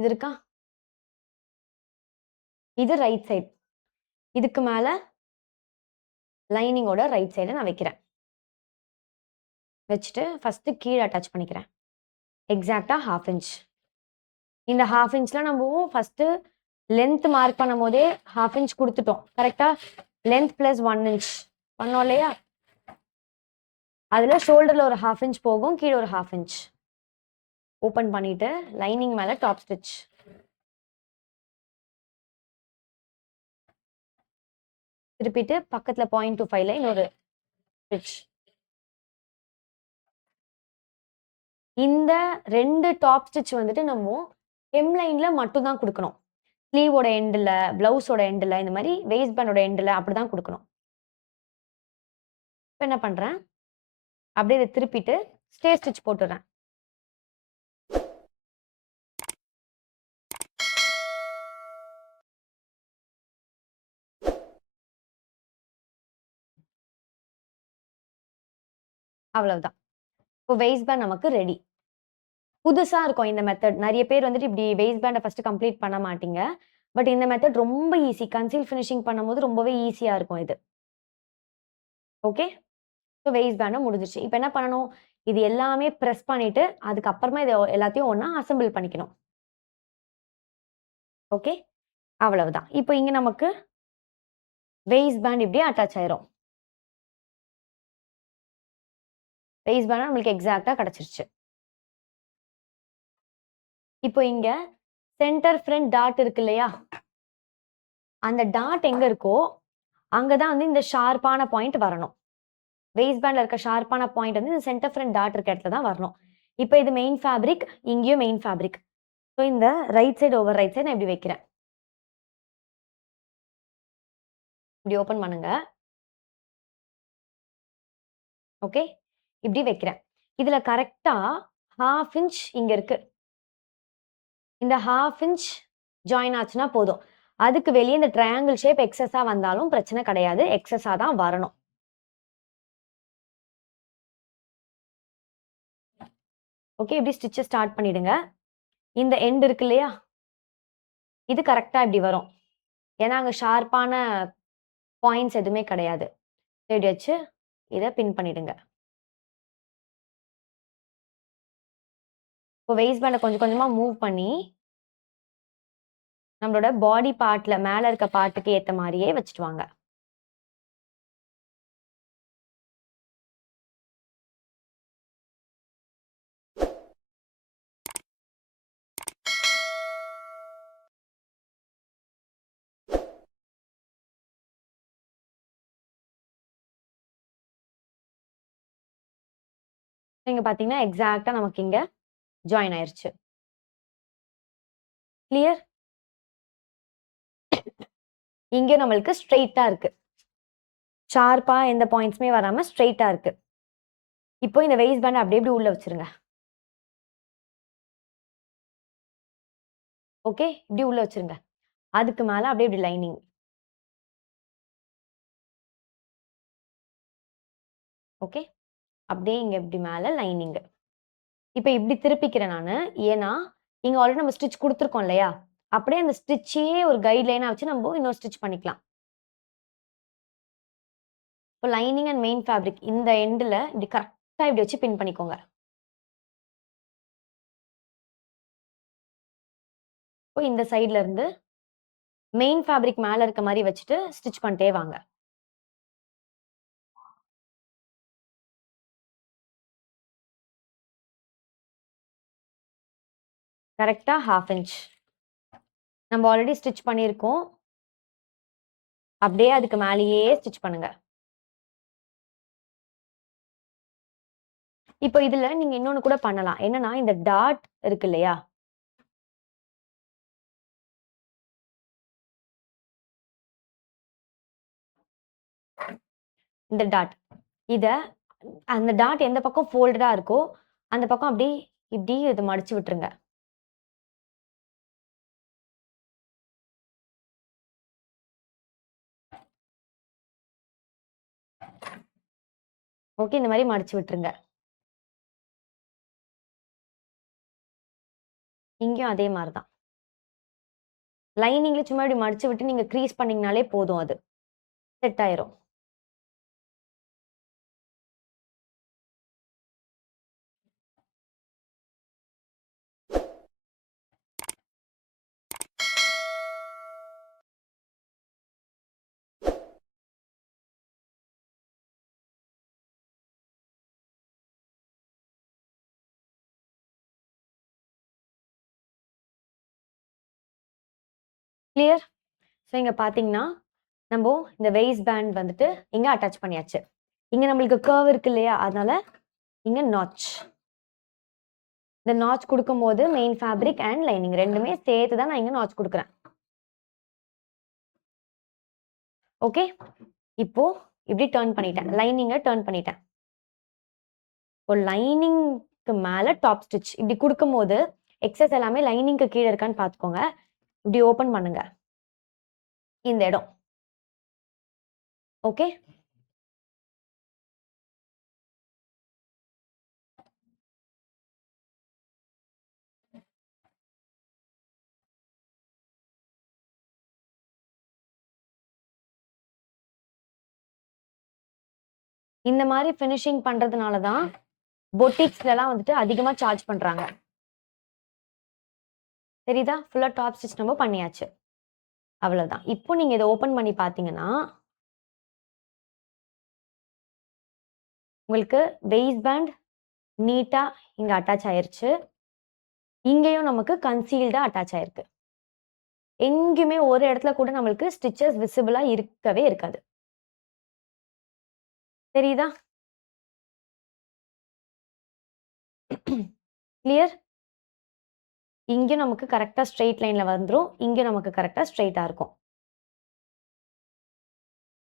இது இருக்கா? இது ரைட் சைட். இதுக்கு மேல லைனிங்கோட ரைட் சைட நான் வைக்கிறேன். வச்சுட்டு ஃபர்ஸ்ட்டு கீழ அட்டாச் பண்ணிக்கிறேன். எக்ஸாக்ட்டா 1/2 இன்ச். இந்த 1/2 இன்ச்ல நம்ம ஃபர்ஸ்ட்டு லென்த் மார்க் பண்ணும்போதே 1/2 இன்ச் குடுத்துட்டோம். கரெக்ட்டா? லென்த் பிளஸ் 1 இன்ச் பண்ணோம் இல்லையா? அதுல ஷோல்டர்ல ஒரு 1/2 இன்ச் போகும். கீழ ஒரு 1/2 இன்ச். ஓப்பன் பண்ணிட்டு லைனிங் மேல டாப் ஸ்டிட்ச். திருப்பிட்டு பக்கத்துல 0.25ல இன்னொரு ஸ்டிட்ச். இந்த 2 டாப் ஸ்டிட்ச் வந்துட்டு நம்ம ஹெம் லைன்ல மட்டும் தான் குடுக்கணும். ஸ்லீவோட எண்டுல, ப்ளவுஸோட எண்டுல இந்த மாரி வேஸ்ட் பேண்டோட எண்டுல அப்படிதான் குடுக்கணும். இப்ப என்ன பண்றேன்? அப்படியே இத திருப்பிட்டு ஸ்டே ஸ்டிட்ச் போட்டுறேன். அவ்வளவுதான். இப்போ வேஸ்ட் பேண்ட் நமக்கு ரெடி. புதுசா இருக்கும் இந்த மெத்தட். நெறைய பேர் வந்துட்டு இப்படி வேஸ்ட் பேண்ட ஃபர்ஸ்ட் கம்ப்ளீட் பண்ண மாட்டீங்க. பட் இந்த மெத்தட் ரொம்ப ஈஸி. கன்சீல் ஃபினிஷிங் பண்ணும்போது ரொம்பவே ஈஸியா இருக்கும் இது. ஓகே? ஸோ வேஸ்ட் பேண்டும் முடிஞ்சிருச்சு. இப்ப என்ன பண்ணணும்? இது எல்லாமே பிரஸ் பண்ணிட்டு, அதுக்கப்புறமா இத எல்லாத்தையும் ஒண்ணா அசெம்பிள் பண்ணிக்கணும். ஓகே? அவ்வளவுதான். இப்போ இங்க நமக்கு வேஸ்ட் பேண்ட் இப்படியே அட்டாச் ஆயிரும். வேஸ்ட் பேண்ட் நம்மளுக்கு எக்ஸாக்ட்டா கிடைச்சிருச்சு. இப்போ இங்க சென்டர் ஃப்ரண்ட் டாட் இருக்கு இல்லையா? அந்த டாட் எங்க இருக்கோ, அங்க தான் வந்து இந்த ஷார்ப்பான பாயிண்ட் வரணும். வேஸ்ட் பேண்ட்ல இருக்க ஷார்ப்பான பாயிண்ட் வந்து இந்த சென்டர் ஃப்ரண்ட் டாட் இருக்க இடத்துல தான் வரணும். இப்போ இது மெயின் ஃபேப்ரிக், இங்கேயும் மெயின் ஃபேப்ரிக். ஸோ இந்த right side over right side நான் இப்படி வைக்கிறேன். இப்படி ஓப்பன் பண்ணுங்க. ஓகே? இப்படி வைக்கிறேன். இதுல கரெக்ட்டா 1/2 இன்ச் இங்க இருக்கு. இந்த 1/2 இன்ச் ஜாயின் ஆச்சுன்னா போதும். அதுக்கு வெளிய இந்த ட்ரையாங்கிள் ஷேப் எக்ஸஸா வந்தாலும் பிரச்சனை கிடையாது. எக்ஸஸா தான் வரணும். ஓகே? இப்படி ஸ்டிட்ச ஸ்டார்ட் பண்ணிடுங்க. இந்த எண்ட் இருக்கு இல்லையா? இது கரெக்ட்டா இப்படி வரும். ஏன்னா, அங்க ஷார்ப்பான பாயிண்ட்ஸ் எதுவுமே கிடையாது. இப்படி வச்சு இத பின் பண்ணிடுங்க. இப்போ வேஸ்ட் பேண்ட கொஞ்சம் கொஞ்சமா மூவ் பண்ணி, நம்மளோட பாடி பார்ட்ல மேல இருக்க பார்ட்டுக்கு ஏத்த மாரியே வச்சுட்டு வாங்க. இங்க பார்த்தீங்கன்னா, எக்ஸாக்ட்டா நமக்கு இங்க ஜாயின் ஆயிருச்சு. கிளியர்? இங்க நம்மளுக்கு ஸ்ட்ரெய்ட்டா இருக்கு. ஷார்ப்பா எந்த பாயிண்ட்ஸுமே வராம ஸ்ட்ரெய்ட்டா இருக்கு. இப்போ இந்த வேஸ்ட் பேண்ட அப்படியே இப்படி உள்ள வச்சுருங்க. ஓகே? இப்படி உள்ள வச்சுருங்க. அதுக்கு மேல அப்படியே இப்படி லைனிங். ஓகே? அப்படியே இங்க இப்படி மேல லைனிங். இப்ப இப்படி திருப்பிக்கிறேன் நானு. ஏன்னா, இங்க ஆல்ரெடி நம்ம ஸ்டிட்ச் குடுத்துருக்கோம் இல்லையா? அப்படியே அந்த ஸ்டிட்சையே ஒரு கைட்லைனா வச்சு நம்ம இன்னொரு ஸ்டிட்ச் பண்ணிக்கலாம். இப்போ லைனிங் அண்ட் மெயின் ஃபேப்ரிக் இந்த எண்டுல இப்படி கரெக்ட்டா இப்படி வச்சு பின் பண்ணிக்கோங்க. இப்போ இந்த சைட்ல இருந்து மெயின் ஃபேப்ரிக் மேல இருக்க மாரி வச்சுட்டு ஸ்டிட்ச் பண்ணிட்டே வாங்க. கரெக்ட்டா 1/2 இன்ச். நம்ம ஆல்ரெடி ஸ்டிட்ச் பண்ணியிருக்கோம். அப்படியே அதுக்கு மேலேயே ஸ்டிட்ச் பண்ணுங்க. இப்போ இதுல நீங்க இன்னொன்னு கூட பண்ணலாம். என்னன்னா, இந்த டாட் இருக்கு இல்லையா? இந்த டாட். இத அந்த டாட் எந்த பக்கம் ஃபோல்டடா இருக்கோ, அந்த பக்கம் அப்படியே இப்படி இத மடிச்சு விட்டுருங்க. ஓகே. இந்த மாரி மடிச்சு விட்டுருங்க. இங்கேயும் அதே மாரி தான். லைனிங்ல சும்மா இப்படி மடிச்சு விட்டு நீங்க க்ரீஸ் பண்ணீங்கனாலே போதும் அது. செட் ஆயிரும். கிளியர்? ஸோ இங்க பார்த்தீங்கன்னா, நம்போ இந்த வெய்ஸ்ட் பேண்ட் வந்துட்டு இங்க அட்டாச் பண்ணியாச்சு. இங்க நம்மளுக்கு கர்வ் இருக்கு இல்லையா? அதனால இங்க நாட்ச். இந்த நாட்ச் குடுக்கும்போது மெயின் ஃபேப்ரிக் அண்ட் லைனிங் 2மே சேர்த்து தான் நான் இங்க நாட்ச் குடுக்குறேன். ஓகே? இப்போ இப்படி டர்ன் பண்ணிட்டேன். லைனிங்க டர்ன் பண்ணிட்டேன். இப்போ லைனிங்க்கு மேல டாப் ஸ்டிச் இப்படி குடுக்கும்போது, எக்ஸஸ் எல்லாமே லைனிங்க்கு கீழ இருக்கான்னு பார்த்துக்கோங்க. இப்படி ஓப்பன் பண்ணுங்க. இந்த இடம். ஓகே? இந்த மாரி ஃபினிஷிங் பண்றதுனால தான் பொட்டிக்ஸ்லலாம் வந்துட்டு அதிகமா சார்ஜ் பண்றாங்க. தெரியுதா? ஃபுல்லா டாப் ஸ்டிச் நம்ம பண்ணியாச்சு. அவ்வளவுதான். இப்போ நீங்க இத ஓப்பன் பண்ணி பார்த்தீங்கன்னா, உங்களுக்கு வெய்ஸ்ட் பேண்ட் நீட்டா இங்க அட்டாச் ஆயிருச்சு. இங்கேயும் நமக்கு கன்சீல்டா அட்டாச் ஆயிருக்கு. எங்கேயுமே ஒரு இடத்துல கூட நம்மளுக்கு ஸ்டிச்சஸ் விசிபிளா இருக்கவே இருக்காது. தெரியுதா? கிளியர்? இங்க நமக்கு கரெக்ட்டா ஸ்ட்ரெய்ட் லைன்ல வந்துரும். இங்க நமக்கு கரெக்ட்டா ஸ்ட்ரெய்ட்டா இருக்கும்.